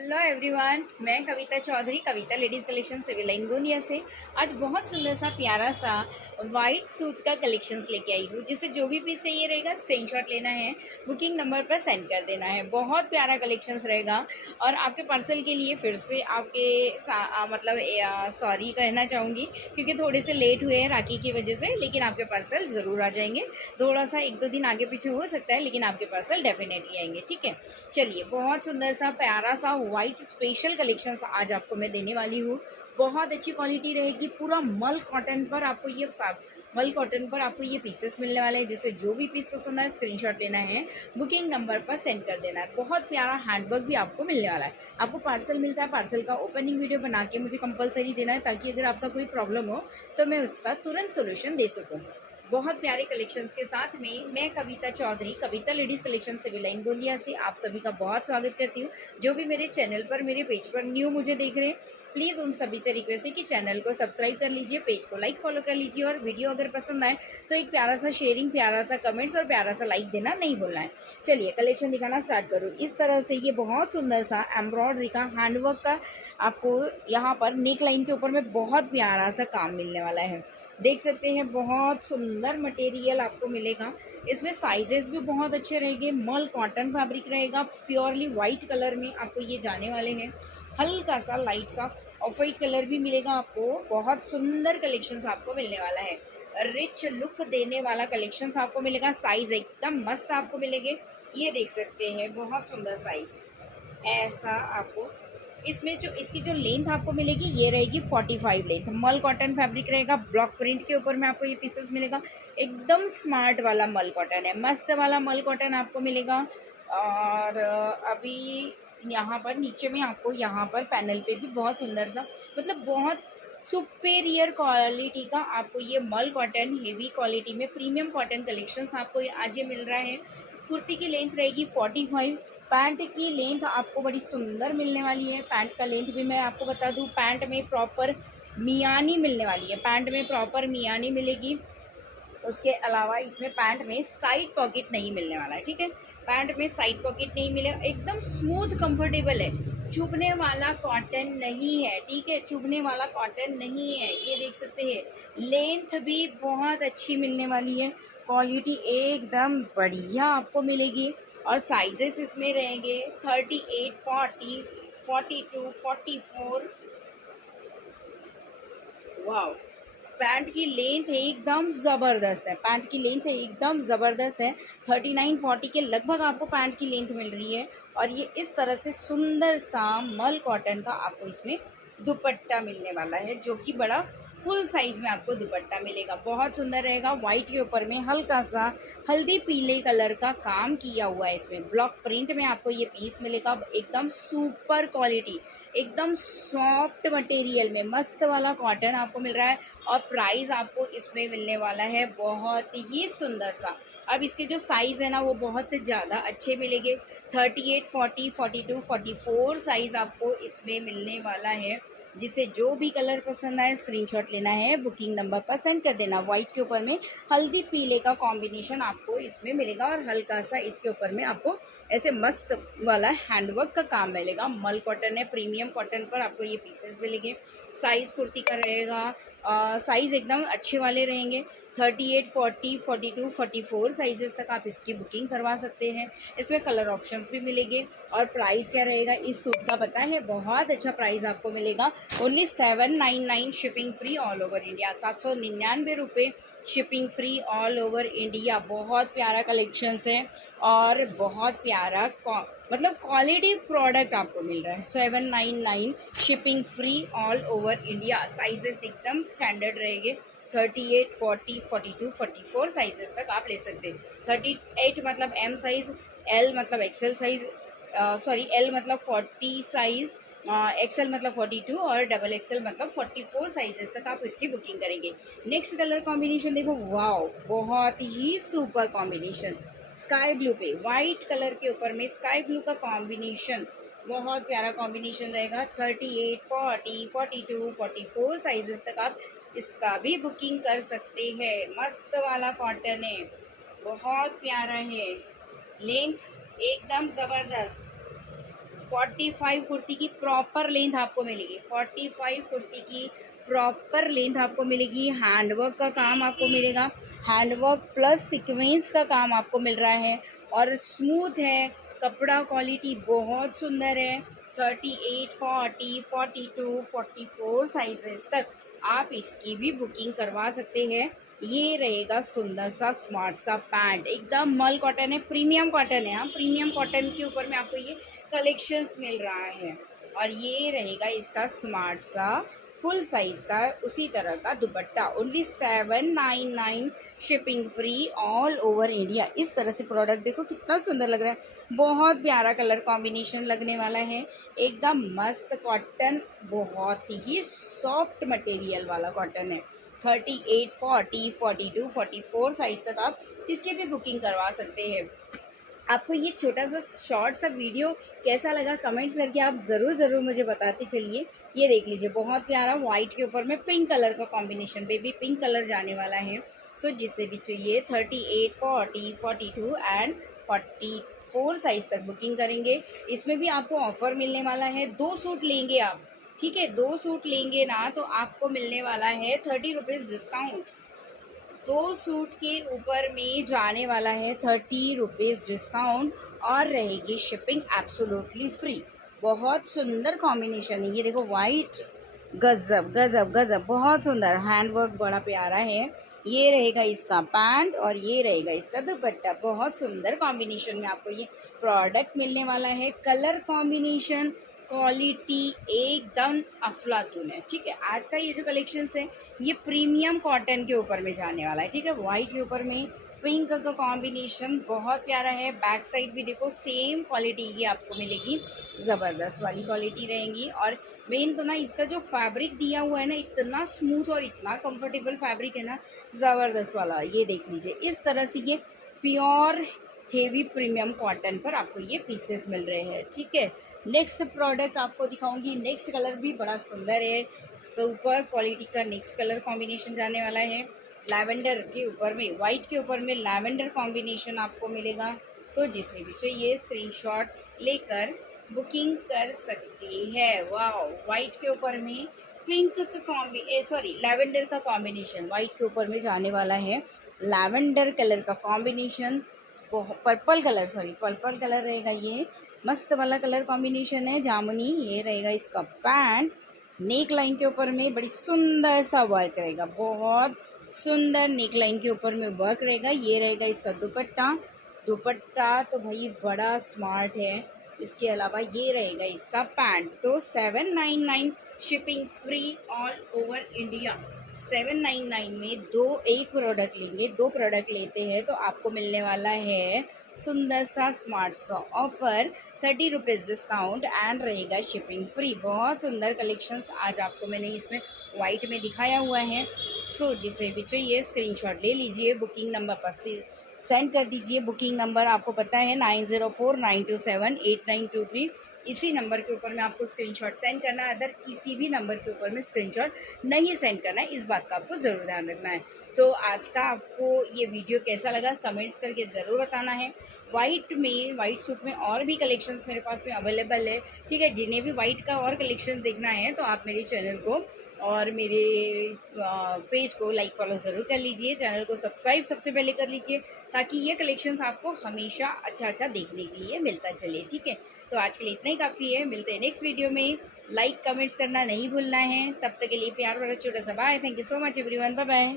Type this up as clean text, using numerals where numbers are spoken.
Hello everyone, मैं Kavita Chaudhary, Kavita ladies collection civil line Gondia से। आज बहुत सुंदर सा प्यारा सा वाइट सूट का कलेक्शंस लेके आई हूँ, जिसे जो भी पीस चाहिए रहेगा स्क्रीनशॉट लेना है, बुकिंग नंबर पर सेंड कर देना है। बहुत प्यारा कलेक्शंस रहेगा और आपके पार्सल के लिए फिर से सॉरी कहना चाहूँगी, क्योंकि थोड़े से लेट हुए हैं राखी की वजह से, लेकिन आपके पार्सल ज़रूर आ जाएंगे। थोड़ा सा 1-2 दिन आगे पीछे हो सकता है, लेकिन आपके पार्सल डेफिनेटली आएंगे। ठीक है, चलिए, बहुत सुंदर सा प्यारा सा वाइट स्पेशल कलेक्शंस आज आपको मैं देने वाली हूँ। बहुत अच्छी क्वालिटी रहेगी, पूरा मल कॉटन पर आपको ये पीसेस मिलने वाले हैं। जिसे जो भी पीस पसंद आए स्क्रीनशॉट लेना है, बुकिंग नंबर पर सेंड कर देना है। बहुत प्यारा हैंडवर्क भी आपको मिलने वाला है। आपको पार्सल मिलता है, पार्सल का ओपनिंग वीडियो बना के मुझे कंपलसरी देना है, ताकि अगर आपका कोई प्रॉब्लम हो तो मैं उसका तुरंत सोल्यूशन दे सकूँ। बहुत प्यारे कलेक्शंस के साथ में मैं Kavita Chaudhary, Kavita ladies collection civil line Gondia से आप सभी का बहुत स्वागत करती हूँ। जो भी मेरे चैनल पर, मेरे पेज पर न्यू मुझे देख रहे हैं, प्लीज़ उन सभी से रिक्वेस्ट है कि चैनल को सब्सक्राइब कर लीजिए, पेज को लाइक फॉलो कर लीजिए, और वीडियो अगर पसंद आए तो एक प्यारा सा शेयरिंग, प्यारा सा कमेंट्स और प्यारा सा लाइक देना नहीं भूलना है। चलिए, कलेक्शन दिखाना स्टार्ट करूँ। इस तरह से ये बहुत सुंदर सा एम्ब्रॉयडरी का, हैंडवर्क का आपको यहाँ पर नेक लाइन के ऊपर में बहुत प्यारा सा काम मिलने वाला है। देख सकते हैं, बहुत सुंदर मटेरियल आपको मिलेगा। इसमें साइजेस भी बहुत अच्छे रहेंगे। मल कॉटन फैब्रिक रहेगा, प्योरली वाइट कलर में आपको ये जाने वाले हैं। हल्का सा लाइट सा ऑफ वाइट कलर भी मिलेगा आपको। बहुत सुंदर कलेक्शंस आपको मिलने वाला है। रिच लुक देने वाला कलेक्शंस आपको मिलेगा। साइज एकदम मस्त आपको मिलेंगे। ये देख सकते हैं, बहुत सुंदर साइज ऐसा आपको। इसमें जो इसकी जो लेंथ आपको मिलेगी, ये रहेगी 45 लेंथ। मल कॉटन फैब्रिक रहेगा, ब्लॉक प्रिंट के ऊपर में आपको ये पीसेस मिलेगा। एकदम स्मार्ट वाला मल कॉटन है, मस्त वाला मल कॉटन आपको मिलेगा। और अभी यहाँ पर नीचे में आपको, यहाँ पर पैनल पे भी बहुत सुंदर सा, मतलब बहुत सुपेरियर क्वालिटी का आपको ये मल कॉटन, हेवी क्वालिटी में प्रीमियम कॉटन कलेक्शंस आपको आज ये मिल रहा है। कुर्ती की लेंथ रहेगी 45। पैंट की लेंथ आपको बड़ी सुंदर मिलने वाली है। पैंट का लेंथ भी मैं आपको बता दूं, पैंट में प्रॉपर मियानी मिलने वाली है, पैंट में प्रॉपर मियानी मिलेगी। उसके अलावा इसमें पैंट में साइड पॉकेट नहीं मिलने वाला है। ठीक है, पैंट में साइड पॉकेट नहीं मिलेगा। एकदम स्मूथ कंफर्टेबल है, चुभने वाला कॉटन नहीं है। ठीक है, चुभने वाला कॉटन नहीं है। ये देख सकते हैं, लेंथ भी बहुत अच्छी मिलने वाली है, क्वालिटी एकदम बढ़िया आपको मिलेगी। और साइजेस इसमें रहेंगे 38, 40, 42, 44। वाह, पैंट की लेंथ एकदम ज़बरदस्त है, पैंट की लेंथ एकदम ज़बरदस्त है। 39, 40 के लगभग आपको पैंट की लेंथ मिल रही है। और ये इस तरह से सुंदर सा मल कॉटन का आपको इसमें दुपट्टा मिलने वाला है, जो कि बड़ा फुल साइज़ में आपको दुपट्टा मिलेगा। बहुत सुंदर रहेगा। वाइट के ऊपर में हल्का सा हल्दी पीले कलर का काम किया हुआ है। इसमें ब्लॉक प्रिंट में आपको ये पीस मिलेगा। एकदम सुपर क्वालिटी, एकदम सॉफ्ट मटेरियल में मस्त वाला कॉटन आपको मिल रहा है। और प्राइस आपको इसमें मिलने वाला है बहुत ही सुंदर सा। अब इसके जो साइज़ है ना, वो बहुत ज़्यादा अच्छे मिलेंगे। 38, 40, 42, 44 साइज़ आपको इसमें मिलने वाला है। जिसे जो भी कलर पसंद आए स्क्रीनशॉट लेना है, बुकिंग नंबर पर सेंड कर देना। वाइट के ऊपर में हल्दी पीले का कॉम्बिनेशन आपको इसमें मिलेगा, और हल्का सा इसके ऊपर में आपको ऐसे मस्त वाला हैंडवर्क का काम मिलेगा। मल कॉटन है, प्रीमियम कॉटन पर आपको ये पीसेस मिलेंगे। साइज़ कुर्ती का रहेगा, साइज़ एकदम अच्छे वाले रहेंगे। 38, 40, 42, 44 साइजेस तक आप इसकी बुकिंग करवा सकते हैं। इसमें कलर ऑप्शंस भी मिलेंगे। और प्राइस क्या रहेगा इस सूट का पता है, बहुत अच्छा प्राइस आपको मिलेगा। Only 799 shipping free all over India. 799 रुपये shipping free all over India. बहुत प्यारा कलेक्शंस है और बहुत प्यारा मतलब क्वालिटी प्रोडक्ट आपको मिल रहा है। 799 shipping free all over India. Sizes एकदम स्टैंडर्ड रहेंगे। 38, 40, 42, 44 साइजेस तक आप ले सकते हैं। 38 मतलब एम साइज़, एल मतलब एक्सेल साइज़, सॉरी एल मतलब 40 साइज़, एक्सेल मतलब 42 और डबल एक्सेल मतलब 44 साइजेस तक आप इसकी बुकिंग करेंगे। नेक्स्ट कलर कॉम्बिनेशन देखो, वाओ, बहुत ही सुपर कॉम्बिनेशन। स्काई ब्लू पे वाइट कलर के ऊपर में स्काई ब्लू का कॉम्बिनेशन, बहुत प्यारा कॉम्बिनेशन रहेगा। 38, 40, 42, 44 साइजेस तक आप इसका भी बुकिंग कर सकते हैं। मस्त वाला कॉटन है, बहुत प्यारा है, लेंथ एकदम ज़बरदस्त। 45 कुर्ती की प्रॉपर लेंथ आपको मिलेगी, 45 कुर्ती की प्रॉपर लेंथ आपको मिलेगी। हैंडवर्क का काम आपको मिलेगा, हैंडवर्क प्लस सीक्वेंस का काम आपको मिल रहा है और स्मूथ है, कपड़ा क्वालिटी बहुत सुंदर है। 38, 40, 42, 44 साइजेस तक आप इसकी भी बुकिंग करवा सकते हैं। ये रहेगा सुंदर सा स्मार्ट सा पैंट, एकदम मल कॉटन है, प्रीमियम कॉटन है। हाँ, प्रीमियम कॉटन के ऊपर में आपको ये कलेक्शंस मिल रहा है। और ये रहेगा इसका स्मार्ट सा फुल साइज़ का उसी तरह का दुपट्टा, only 799, shipping free all over India. इस तरह से प्रोडक्ट देखो कितना सुंदर लग रहा है, बहुत प्यारा कलर कॉम्बिनेशन लगने वाला है, एकदम मस्त कॉटन, बहुत ही सॉफ्ट मटेरियल वाला कॉटन है। 38, 40, 42, 44 साइज़ तक आप इसकी भी बुकिंग करवा सकते हैं। आपको ये छोटा सा शॉर्ट सा वीडियो कैसा लगा कमेंट्स करके आप ज़रूर मुझे बताते चलिए। ये देख लीजिए, बहुत प्यारा वाइट के ऊपर में पिंक कलर का कॉम्बिनेशन, बेबी पिंक कलर जाने वाला है। सो जिससे भी चाहिए 38, 40, 42 एंड 44 साइज़ तक बुकिंग करेंगे। इसमें भी आपको ऑफ़र मिलने वाला है, 2 सूट लेंगे आप, ठीक है, 2 सूट लेंगे ना तो आपको मिलने वाला है 30 रुपीज़ डिस्काउंट। 2 सूट के ऊपर में जाने वाला है 30 रुपीज़ डिस्काउंट और रहेगी शिपिंग एब्सोल्युटली फ्री। बहुत सुंदर कॉम्बिनेशन है, ये देखो वाइट, गजब गजब गजब, बहुत सुंदर, हैंडवर्क बड़ा प्यारा है। ये रहेगा इसका पैंट और ये रहेगा इसका दुपट्टा, बहुत सुंदर कॉम्बिनेशन में आपको ये प्रोडक्ट मिलने वाला है। कलर कॉम्बिनेशन क्वालिटी एकदम अफलातून है, ठीक है। आज का ये जो कलेक्शंस है ये प्रीमियम कॉटन के ऊपर में जाने वाला है, ठीक है। वाइट के ऊपर में पिंक का कॉम्बिनेशन बहुत प्यारा है। बैक साइड भी देखो सेम क्वालिटी की आपको मिलेगी, ज़बरदस्त वाली क्वालिटी रहेंगी। और मेन तो ना इसका जो फैब्रिक दिया हुआ है ना, इतना स्मूथ और इतना कंफर्टेबल फैब्रिक है ना, ज़बरदस्त वाला। ये देख लीजिए, इस तरह से ये प्योर हेवी प्रीमियम कॉटन पर आपको ये पीसेस मिल रहे हैं, ठीक है। नेक्स्ट प्रोडक्ट आपको दिखाऊंगी, नेक्स्ट कलर भी बड़ा सुंदर है, सुपर क्वालिटी का नेक्स्ट कलर कॉम्बिनेशन जाने वाला है। लैवेंडर के ऊपर में, वाइट के ऊपर में लैवेंडर कॉम्बिनेशन आपको मिलेगा। तो जिसे भी चाहिए स्क्रीनशॉट लेकर बुकिंग कर सकती है। वाह, वाइट के ऊपर में पिंक का सॉरी लैवेंडर का कॉम्बिनेशन वाइट के ऊपर में जाने वाला है। लैवेंडर कलर का कॉम्बिनेशन, पर्पल कलर रहेगा, ये मस्त वाला कलर कॉम्बिनेशन है, जामुनी। ये रहेगा इसका पैंट, नेक लाइन के ऊपर में बड़ी सुंदर सा वर्क रहेगा, बहुत सुंदर नेक लाइन के ऊपर में वर्क रहेगा। ये रहेगा इसका दुपट्टा, दुपट्टा तो भाई बड़ा स्मार्ट है। इसके अलावा ये रहेगा इसका पैंट। तो 799, shipping free all over India. 799 में एक प्रोडक्ट लेंगे, 2 प्रोडक्ट लेते हैं तो आपको मिलने वाला है सुंदर सा स्मार्ट सा ऑफर, 30 रुपीज़ डिस्काउंट एंड रहेगा शिपिंग फ्री। बहुत सुंदर कलेक्शंस आज आपको मैंने इसमें वाइट में दिखाया हुआ है। सो जिसे भी चाहिए स्क्रीनशॉट ले लीजिए, बुकिंग नंबर पर सेंड कर दीजिए। बुकिंग नंबर आपको पता है 9049278923। इसी नंबर के ऊपर में आपको स्क्रीनशॉट सेंड करना है, अदर किसी भी नंबर के ऊपर में स्क्रीनशॉट नहीं सेंड करना है, इस बात का आपको ज़रूर ध्यान रखना है। तो आज का आपको ये वीडियो कैसा लगा कमेंट्स करके ज़रूर बताना है। वाइट सूट में और भी कलेक्शंस मेरे पास में अवेलेबल है, ठीक है। जिन्हें भी वाइट का और कलेक्शन देखना है तो आप मेरे चैनल को और मेरे पेज को लाइक फॉलो ज़रूर कर लीजिए, चैनल को सब्सक्राइब सबसे पहले कर लीजिए, ताकि ये कलेक्शंस आपको हमेशा अच्छा देखने के लिए मिलता चले, ठीक है। तो आज के लिए इतना ही काफ़ी है, मिलते हैं नेक्स्ट वीडियो में। लाइक कमेंट्स करना नहीं भूलना है। तब तक के लिए प्यार भरा छोटा सा bye. Thank you so much everyone, bye bye.